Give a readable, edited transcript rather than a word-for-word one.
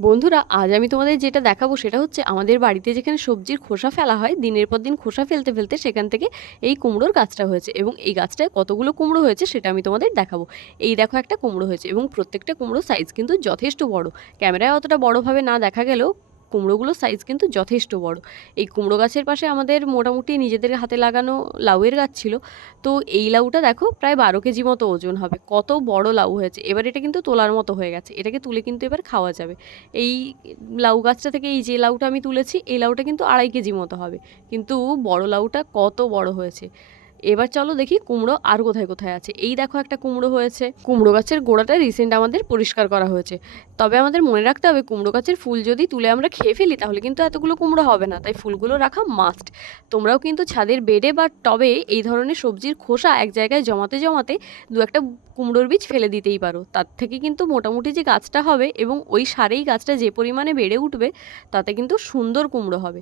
বন্ধুরা, আজ আমি তোমাদের যেটা দেখাবো সেটা হচ্ছে আমাদের বাড়িতে যেখানে সবজির খোসা ফেলা হয়, দিনের পর দিন খোসা ফেলতে ফেলতে সেখান থেকে এই কুমড়োর গাছটা হয়েছে। এবং এই গাছটায় কতগুলো কুমড়ো হয়েছে সেটা আমি তোমাদের দেখাবো। এই দেখো, একটা কুমড়ো হয়েছে এবং প্রত্যেকটা কুমড়োর সাইজ কিন্তু যথেষ্ট বড়। ক্যামেরায় অতটা বড়োভাবে না দেখা গেলেও কুমড়োগুলোর সাইজ কিন্তু যথেষ্ট বড়। এই কুমড়ো গাছের পাশে আমাদের মোটামুটি নিজেদের হাতে লাগানো লাউয়ের গাছ ছিল। তো এই লাউটা দেখো প্রায় 12 কেজি মতো ওজন হবে। কত বড় লাউ হয়েছে! এবার এটা কিন্তু তোলার মতো হয়ে গেছে, এটাকে তুলে কিন্তু এবার খাওয়া যাবে। এই লাউ গাছটা থেকে এই যে লাউটা আমি তুলেছি, এই লাউটা কিন্তু 2.5 কেজি মতো হবে। কিন্তু বড় লাউটা কত বড় হয়েছে! এবার চলো দেখি কুমড়ো আর কোথায় কোথায় আছে। এই দেখো, একটা কুমড়ো হয়েছে। কুমড়ো গাছের গোড়াটা রিসেন্ট আমাদের পরিষ্কার করা হয়েছে। তবে আমাদের মনে রাখতে হবে, কুমড়ো গাছের ফুল যদি তুলে আমরা খেয়ে ফেলি তাহলে কিন্তু এতগুলো কুমড়ো হবে না, তাই ফুলগুলো রাখা মাস্ট। তোমরাও কিন্তু ছাদের বেডে বা টবে এই ধরনের সবজির খোসা এক জায়গায় জমাতে জমাতে দু একটা কুমড়োর বীজ ফেলে দিতেই পারো। তার থেকে কিন্তু মোটামুটি যে গাছটা হবে এবং ওই সারেই গাছটা যে পরিমাণে বেড়ে উঠবে, তাতে কিন্তু সুন্দর কুমড়ো হবে।